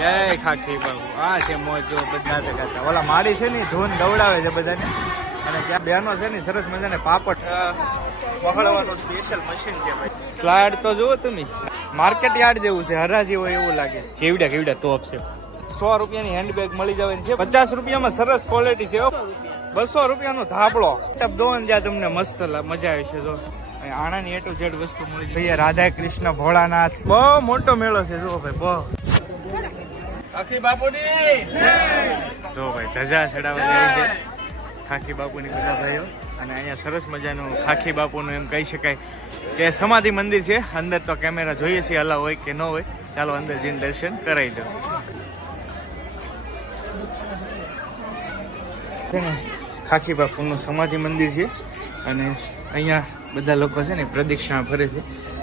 જય ખાખી બાપુ. આ છે મોજ જો બધા ગાતા. ઓલા માડી છે ને ધૂન દવડાવે છે બધાને. અને ત્યાં બેનો છે ને સરસ મજાને પાપડ પકડવાનું સ્પેશિયલ મશીન છે ભાઈ. સ્લાડ તો જુઓ તમે, માર્કેટ યાર્ડ જેવું છે, હરાજી હોય એવું લાગે છે. કેવડા ટોપ છે. 100 રૂપિયાની હેન્ડબેગ મળી જવાની છે. 50 રૂપિયામાં સરસ ક્વોલિટી છે. 200 રૂપિયાનો ધાબળો દોન જ્યાં તમને મસ્ત મજા આવે છે. જો આણાની A to Z વસ્તુ મળી જાય. રાધા કૃષ્ણ ભોળાનાથ બહુ મોટો મેળો છે. જો ભાઈ બહુ ખાખી બાપુની જો ભાઈ ધજા ચડાવવા જાય છે ખાખી બાપુની બધા ભાઈઓ. અને અહીંયા સરસ મજાનું ખાખી બાપુનું એમ કહી શકાય કે સમાધિ મંદિર છે. અંદર તો કેમેરા જોઈએ છીએ અલાવ હોય કે ન હોય. ચાલો અંદર જઈને દર્શન કરાવી દો. ખાખી બાપુનું સમાધિ મંદિર છે અને અહીંયા બધા લોકો છે ને પ્રદક્ષિણા ફરે છે.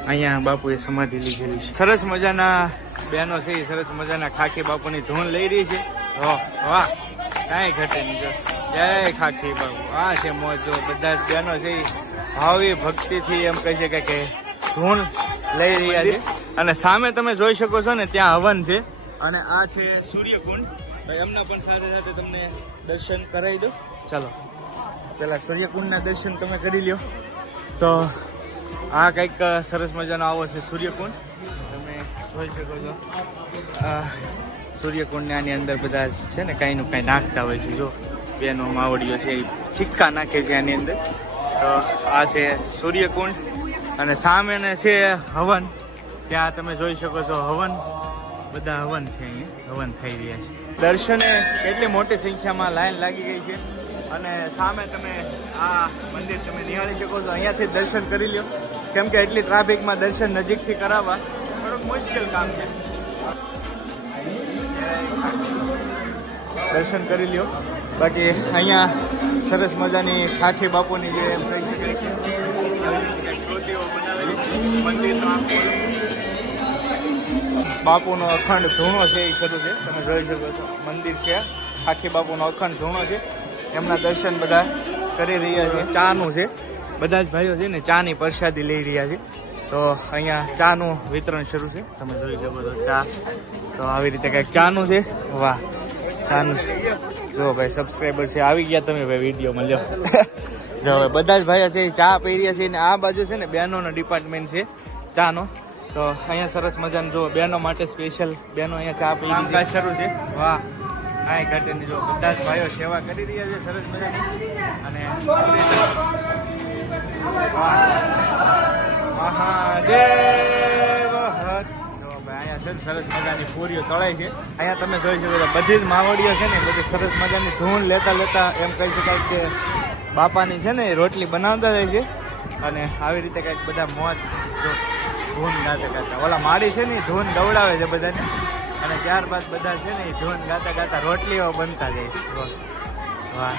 અહીંયા બાપુએ સમાધિ લીધેલી છે. સરસ મજાના બહેનો છે, સરસ મજાના ખાખી બાપુની ધૂન લઈ રહી છે. વાહ કાંઈ ઘટે નહીં. જો જય ખાખી બાપુ. આ છે મોજ. જો બધા જ બહેનો છે ભાવી ભક્તિથી એમ કહી શકાય કે ધૂન લઈ રહ્યા છે. અને સામે તમે જોઈ શકો છો ને ત્યાં હવન છે અને આ છે સૂર્યકુંડ. એમના પણ સાથે સાથે તમને દર્શન કરાવી દો. ચાલો પેલા સૂર્યકુંડના દર્શન તમે કરી લ્યો. તો આ કંઈક સરસ મજાનો આવો છે સૂર્યકુંડ. તમે જોઈ શકો છો સૂર્યકુંડને આની અંદર બધા છે ને કાંઈનું કાંઈ નાખતા હોય છે. જો બેનો માવડીઓ છે એ સિક્કા નાખે છે આની અંદર. તો આ છે સૂર્યકુંડ અને સામે છે હવન. ત્યાં તમે જોઈ શકો છો હવન, બધા હવન છે. અહીંયા હવન થઈ રહ્યા છે. દર્શને કેટલી મોટી સંખ્યામાં લાઈન લાગી ગઈ છે. અને સામે તમે આ મંદિર તમે નિહાળી શકો છો. અહીંયાથી દર્શન કરી લ્યો, કેમ કે એટલી ટ્રાફિકમાં દર્શન નજીકથી કરાવવા થોડુંક મુશ્કેલ કામ છે. દર્શન કરી લ્યો. બાકી અહીંયા સરસ મજાની ખાખી બાપુની જે એમ કહી શકાય કે કૃતિઓ બનાવેલી મંદિરનો બાપુનો અખંડ ધૂણો છે એ શરૂ છે. તમે જોઈ શકો છો મંદિર છે, ખાખી બાપુનો અખંડ ધૂણો છે. એમના દર્શન બધા કરી રહ્યા છે. ચાનું છે, બધા જ ભાઈઓ છે ને ચાની પ્રસાદી લઈ રહ્યા છે. તો અહીંયા ચાનું વિતરણ શરૂ છે. તમે જોઈ શકો છો ચા. તો આવી રીતે કંઈક ચાનું છે. વાહ ચાનું જો ભાઈ સબસ્ક્રાઈબર છે આવી ગયા તમે ભાઈ વિડીયોમાં લ્યો. જો હવે બધા જ ભાઈઓ છે એ ચા પી રહ્યા છે. અને આ બાજુ છે ને બહેનોનો ડિપાર્ટમેન્ટ છે ચાનો. તો અહીંયા સરસ મજાનું જો બહેનો માટે સ્પેશિયલ બહેનો અહીંયા ચા પી રહી છે. શરૂ છે. વાહ કાંઈ ઘટે નહીં. જો બધા જ ભાઈઓ સેવા કરી રહ્યા છે સરસ મજાની. અને મહાદેવ હર. જો ભાઈ અહીંયા છે સરસ મજાની પૂરીઓ તળાય છે. અહીંયા તમે જોઈ શકો છો બધી જ માવડીઓ છે ને બધી સરસ મજાની ધૂન લેતા એમ કહી શકાય કે બાપાની છે ને રોટલી બનાવતા રહે છે. અને આવી રીતે કંઈક બધા મોજ જો ધૂન ગાતા. ઓલા માડી છે ને ધૂન દવડાવે છે બધાને. અને ત્યારબાદ બધા છે ને એ ધૂન ગાતા રોટલીઓ બનતા જાય છે. વાહ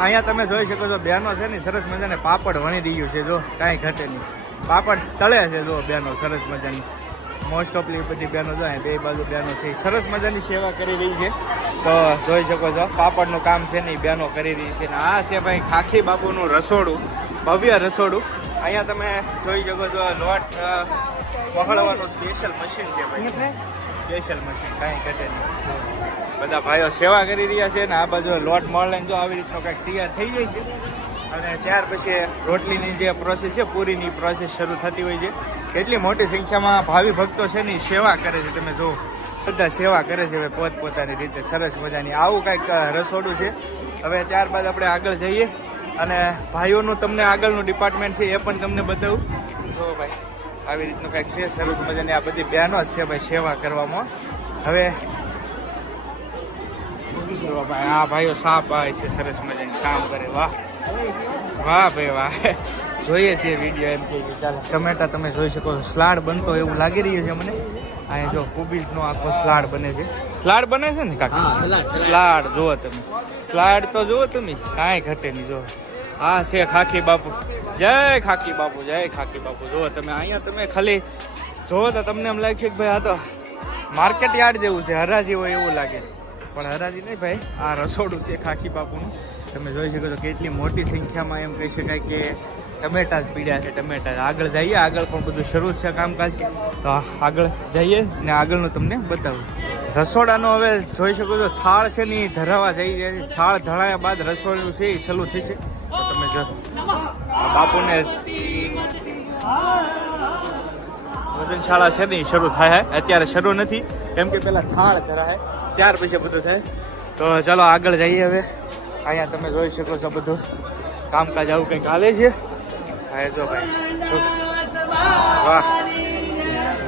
અહીંયા તમે જોઈ શકો છો બહેનો છે ને સરસ મજાને પાપડ વણી રહ્યું છે. જો કાંઈ ઘટે નહીં. પાપડ તળે છે જો બહેનો સરસ મજાની. મોસ્ટ ઓફલી બધી બહેનો જો બે બાજુ બહેનો છે સરસ મજાની સેવા કરી રહી છે. તો જોઈ શકો છો પાપડનું કામ છે ને એ બહેનો કરી રહી છે. ને આ છે ભાઈ ખાખી બાપુનું રસોડું, ભવ્ય રસોડું. અહીંયા તમે જોઈ શકો છો લોટ પકડવાનું સ્પેશિયલ મશીન છે ભાઈ. સ્પેશિયલ મશીન કાંઈ ઘટે નહીં. બધા ભાઈઓ સેવા કરી રહ્યા છે. ને આ બાજુ લોટ મળે જો આવી રીતનો કંઈક તૈયાર થઈ જાય છે. અને ત્યાર પછી રોટલીની જે પ્રોસેસ છે પૂરીની પ્રોસેસ શરૂ થતી હોય છે. કેટલી મોટી સંખ્યામાં ભાવિ ભક્તો છે ને સેવા કરે છે. તમે જો બધા સેવા કરે છે હવે પોતપોતાની રીતે સરસ મજાની. આવું કંઈક રસોડું છે. હવે ત્યારબાદ આપણે આગળ જઈએ અને ભાઈઓનું તમને આગળનું ડિપાર્ટમેન્ટ છે એ પણ તમને બતાવું. જો ભાઈ આવી રીતનું કંઈક છે સરસ મજાની. આ બધી બહેનો જ છે ભાઈ સેવા કરવામાં. હવે જો ભાઈ આ ભાઈઓ સાપ આવે છે સરસ મજાની કામ કરે. વાહ વાહ ભાઈ વાહ. જોઈએ છીએ વિડીયો એમ કે ચાલો. ટમેટા તમે જોઈ શકો છો સ્લાડ બનતો એવું લાગી રહ્યું છે મને. અહીંયા જો કોબીજનો આખો સ્લાડ બને છે. સ્લાડ બને છે ને કાકા? સ્લાડ જુઓ તમે, સ્લાડ તો જુઓ તમે કાંઈ ઘટે નહીં. જો આ છે ખાખી બાપુ. જય ખાખી બાપુ, જય ખાખી બાપુ. જુઓ તમે અહીંયા તમે ખાલી જુઓ તો તમને એમ લાગે છે કે ભાઈ આ તો માર્કેટ યાર્ડ જેવું છે, હરાજી હોય એવું લાગે છે. પણ હરાજી નહીં ભાઈ, આ રસોડું છે ખાખી બાપુનું. તમે જોઈ શકો છો કેટલી મોટી સંખ્યામાં એમ કહી શકાય કે ટમેટા જ પીડ્યા છે, ટમેટા. આગળ જઈએ, આગળ પણ બધું શરૂ છે કામકાજ. તો આગળ જઈએ ને આગળનું તમને બતાવું. રસોડાનો હવે જોઈ શકો છો થાળ છે ને એ ધરાવા જઈ રહ્યા છે. થાળ ધરાયા બાદ રસોડું છે એ ચાલુ થઈ છે. તો તમે જો બાપુને ભોજનશાળા છે ને એ શરૂ થાય. અત્યારે શરૂ નથી, કેમ કે પેલા થાળ ધરાય ત્યાર પછી બધું થાય. તો ચાલો આગળ જઈએ હવે. અહીંયા તમે જોઈ શકો છો બધું કામકાજ આવું કંઈક હાલે છે. હા જો ભાઈ, વાહ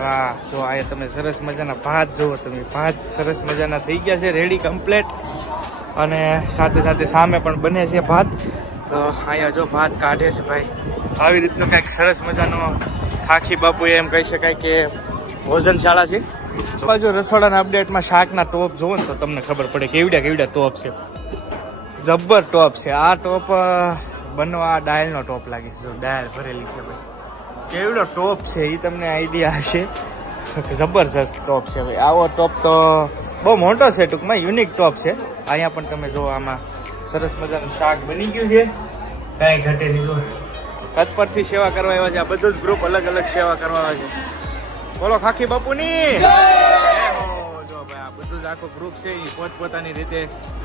વાહ. જો અહીંયા તમે સરસ મજાના ભાત જુઓ તમે. ભાત સરસ મજાના થઈ ગયા છે, રેડી કમ્પ્લેટ. અને સાથે સાથે સામે પણ બને છે ભાત. તો અહીંયા જો ભાત કાઢે છે ભાઈ. આવી રીતનું કંઈક સરસ મજાનો ખાખી બાપુએ એમ કહી શકાય કે ભોજનશાળા છે. જો રસોડાના અપડેટમાં શાકના ટોપ જુઓ ને તો તમને ખબર પડે કેવડા કેવડા ટોપ છે. જબ્બર ટોપ છે. આ ટોપ બનવા આ ડાયલનો ટોપ લાગે છે. જો ડાયલ ભરેલી છે ભાઈ, કેવડો ટોપ છે એ તમને આઈડિયા હશે. જબરજસ્ત ટોપ છે ભાઈ. આવો ટોપ તો બહુ મોટો છે, ટૂંકમાં યુનિક ટોપ છે. અહીંયા પણ તમે જો આમાં સરસ મજાનું શાક બની ગયું છે, કાંઈ ઘટે નહીં. જો તત્પરથી સેવા કરવા આવ્યા છે. આ બધું જ ગ્રુપ અલગ અલગ સેવા કરવા આવ્યા છે. બોલો ખાખી બાપુની. બધું જ આખું ગ્રુપ છે એ પોતપોતાની રીતે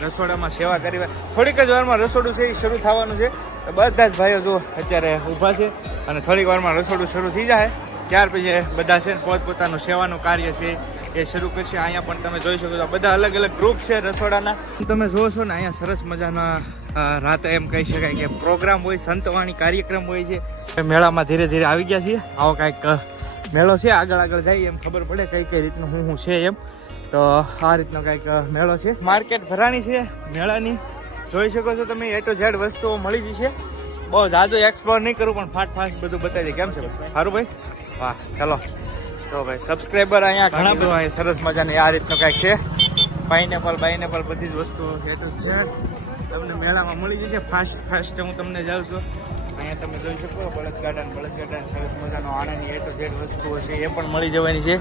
રસોડામાં સેવા કરી. થોડીક જ વારમાં રસોડું છે એ શરૂ થવાનું છે. બધા જ ભાઈઓ જો અત્યારે ઊભા છે અને થોડીક વારમાં રસોડું શરૂ થઈ જાય ત્યાર પછી બધા છે પોતપોતાનું સેવાનું કાર્ય છે એ શરૂ કરશે. અહીંયા પણ તમે જોઈ શકો છો બધા અલગ અલગ ગ્રુપ છે રસોડાના. તમે જોવો છો ને અહીંયા સરસ મજાના રાતે એમ કહી શકાય કે પ્રોગ્રામ હોય, સંતવાણી કાર્યક્રમ હોય છે. મેળામાં ધીરે ધીરે આવી ગયા છીએ. આવો કાંઈક મેળો છે. આગળ આગળ જઈએ એમ ખબર પડે કઈ કઈ રીતનું શું છે એમ. તો આ રીતનો કંઈક મેળો છે. માર્કેટ ભરાણી છે મેળાની. જોઈ શકો છો તમે એ ટુ ઝેડ વસ્તુઓ મળી જશે. બહુ જાજો એક્સપ્લોર નહીં કરું પણ ફાટ બધું બતાવી દે. કેમ છે સારું ભાઈ? વાહ ચાલો. તો ભાઈ સબસ્ક્રાઈબર અહીંયા ઘણા બધા અહીંયા સરસ મજાની આ રીતનો કંઈક છે. પાઇનેપલ બધી જ વસ્તુઓ એ ટુ ઝેડ તમને મેળામાં મળી જશે. ફાસ્ટ હું તમને જાઉં છું. અહીંયા તમે જોઈ શકો બળદ ગાર્ડન સરસ મજાનો આનાની એ ટુ ઝેડ વસ્તુઓ છે એ પણ મળી જવાની છે.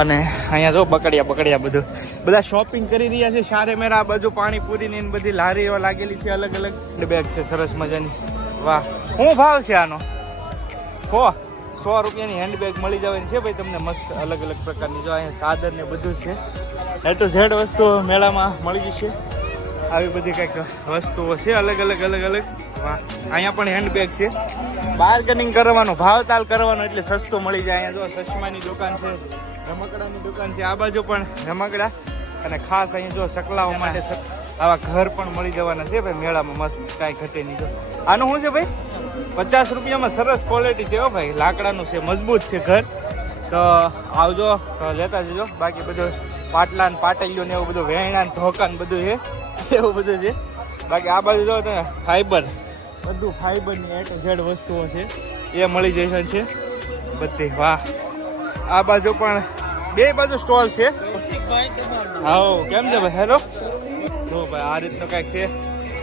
અને અહીંયા જો બકડિયા બધું બધા શોપિંગ કરી રહ્યા છે. સારે મેરા આ બાજુ પાણીપુરીની બધી લારીઓ લાગેલી છે. અલગ અલગ બેગ છે સરસ મજાની. વાહ, શું ભાવ છે આનો? 100 રૂપિયાની હેન્ડબેગ મળી જવાની છે ભાઈ તમને મસ્ત અલગ અલગ પ્રકારની. જો અહીંયા ચાદર ને બધું છે. એ ટુ ઝેડ વસ્તુઓ મેળામાં મળી જશે. આવી બધી કંઈક વસ્તુઓ છે અલગ અલગ. વાહ, અહીંયા પણ હેન્ડબેગ છે. બાર્ગેનિંગ કરવાનું, ભાવતાલ કરવાનો એટલે સસ્તું મળી જાય. અહીંયા જો ચશ્માની દુકાન છે, રમકડાની દુકાન છે. આ બાજુ પણ રમકડા અને ખાસ અહીંયા જો સકલાઓ માટે આવા ઘર પણ મળી જવાના છે ભાઈ મેળામાં. મસ્ત કાંઈ ઘટે નહીં. જો આનું શું છે ભાઈ? 50 રૂપિયામાં સરસ ક્વોલિટી છે હો ભાઈ. લાકડાનું છે, મજબૂત છે ઘર. તો આવજો તો લેતા જજો. બાકી બધું પાટલા ને પાટલીઓ ને એવું બધું વેણા ધોકા ને બધું છે એવું બધું છે. બાકી આ બાજુ જો તમે ફાઈબર, બધું ફાઈબરની એ ટુ ઝેડ વસ્તુઓ છે એ મળી જશે છે બધી. વાહ, આ બાજુ પણ બે બાજુ સ્ટોલ છે. હા કેમ છે ભાઈ? હેલો. જો ભાઈ આ રીતનું કંઈક છે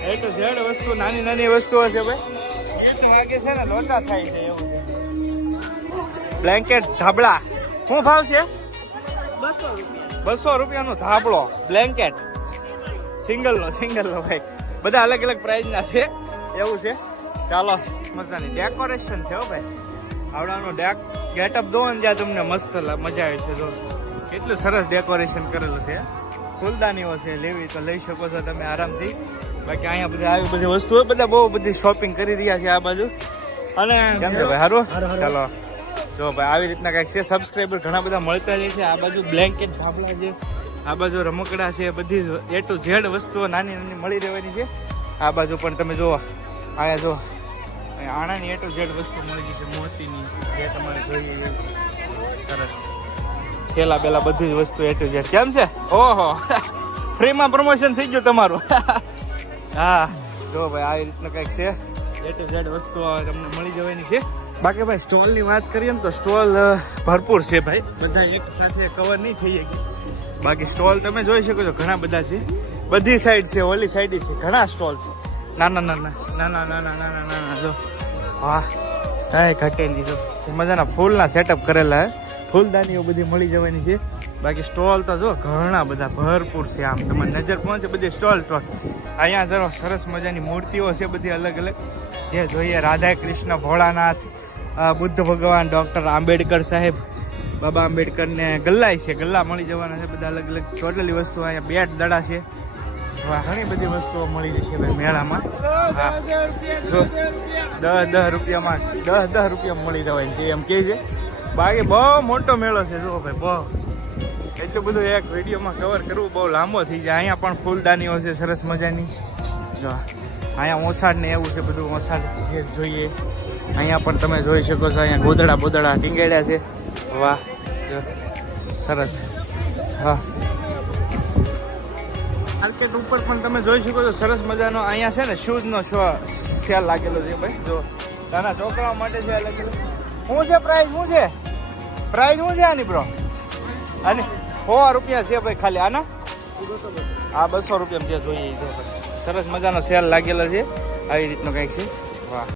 એ ટુ ઝેડ વસ્તુ. નાની વસ્તુઓ છે ભાઈ. વાગે છે ને લોચા થાય છે એવું છે. બ્લેન્કેટ ધાબળા શું ભાવ છે? 200 રૂપિયાનો ધાબળો બ્લેન્કેટ. સિંગલ નો ભાઈ. બધા અલગ અલગ પ્રાઇસના છે એવું છે. ચાલો મજાની ડેકોરેશન છે હો ભાઈ. આવડાનો ગેટઅપ દો ને ત્યાં તમને મસ્ત મજા આવે છે. જો કેટલું સરસ ડેકોરેશન કરેલું છે. ફૂલદાનીઓ છે, લેવી તો લઈ શકો છો તમે આરામથી. બાકી અહીંયા બધી આવી બધી વસ્તુઓ બધા બહુ બધી શોપિંગ કરી રહ્યા છે આ બાજુ. અને કેમ છે ભાઈ? સારું. ચાલો જો ભાઈ આવી રીતના કંઈક છે. સબસ્ક્રાઈબર ઘણા બધા મળતા જાય છે. આ બાજુ બ્લેન્કેટ ધાબળા છે, આ બાજુ રમકડા છે. બધી એ ટુ ઝેડ વસ્તુઓ નાની મળી રહેવાની છે. આ બાજુ પણ તમે જુઓ અહીંયા જો આણાની એ ટુ ઝેડ વસ્તુ મળી જશે. મોતીની જે તમારે જોઈએ સરસ થેલા બેલા બધી જ વસ્તુ એ ટુ ઝેડ. કેમ છે? ઓહો, ફ્રીમાં પ્રમોશન થઈ ગયું તમારું. હા જો ભાઈ આવી રીતનું કંઈક છે. એ ટુ ઝેડ વસ્તુઓ તમને મળી જવાની છે. બાકી ભાઈ સ્ટોલની વાત કરીએ ને તો સ્ટોલ ભરપૂર છે ભાઈ. બધા એક સાથે કવર નહીં થઈ શકે. બાકી સ્ટોલ તમે જોઈ શકો છો ઘણા બધા છે. બધી સાઈડ છે, ઓલી સાઈડ છે, ઘણા સ્ટોલ છે. નાના જો. વાહ, કાંઈ ઘટે નહીં. જો મજાના ફૂલના સેટઅપ કરેલા હે. ફૂલદાનીઓ બધી મળી જવાની છે. બાકી સ્ટોલ તો જો ઘણા બધા ભરપૂર છે. આમ તમારી નજર પહોંચે બધી સ્ટોલ. અહીંયા સરસ મજાની મૂર્તિઓ છે બધી અલગ અલગ. જે જોઈએ રાધા કૃષ્ણ ભોળાનાથ, બુદ્ધ ભગવાન, ડૉક્ટર આંબેડકર સાહેબ, બાબા આંબેડકરને ગલ્લા છે, ગલ્લા મળી જવાના છે બધા અલગ અલગ ટોટલી વસ્તુ. અહીંયા બેટ દડા છે, ઘણી બધી વસ્તુઓ મળી જશે ભાઈ મેળામાં. હા, 10 રૂપિયામાં 10 રૂપિયામાં મળી જવાય છે એમ કહે છે. બાકી બહુ મોટો મેળો છે જો ભાઈ, બહુ એટલું બધું એક વિડીયોમાં કવર કરવું બહુ લાંબો થઈ જાય. અહીંયા પણ ફૂલદાનીઓ છે સરસ મજાની. જો અહીંયા ઓસાડ ને એવું છે બધું, ઓસાડ જે જોઈએ અહીંયા પણ તમે જોઈ શકો છો. અહીંયા ગોદડા બોદડા ટીંગાડ્યા છે. વાહ, સરસ. હા, માર્કેટ ઉપર પણ તમે જોઈ શકો છો સરસ મજાનો. અહીંયા છે ને શૂઝનો સેલ લાગેલો છે ભાઈ. જો નાના છોકરાઓ માટે છે અલગ અલગ. શું છે પ્રાઇસ? શું છે પ્રાઇસ? શું છે આની બ્રો? આની 100 રૂપિયા છે ભાઈ ખાલી. આના આ 200 રૂપિયા જે જોઈએ સરસ મજાનો સેલ લાગેલો છે. આવી રીતનો કંઈક છે. વાહ.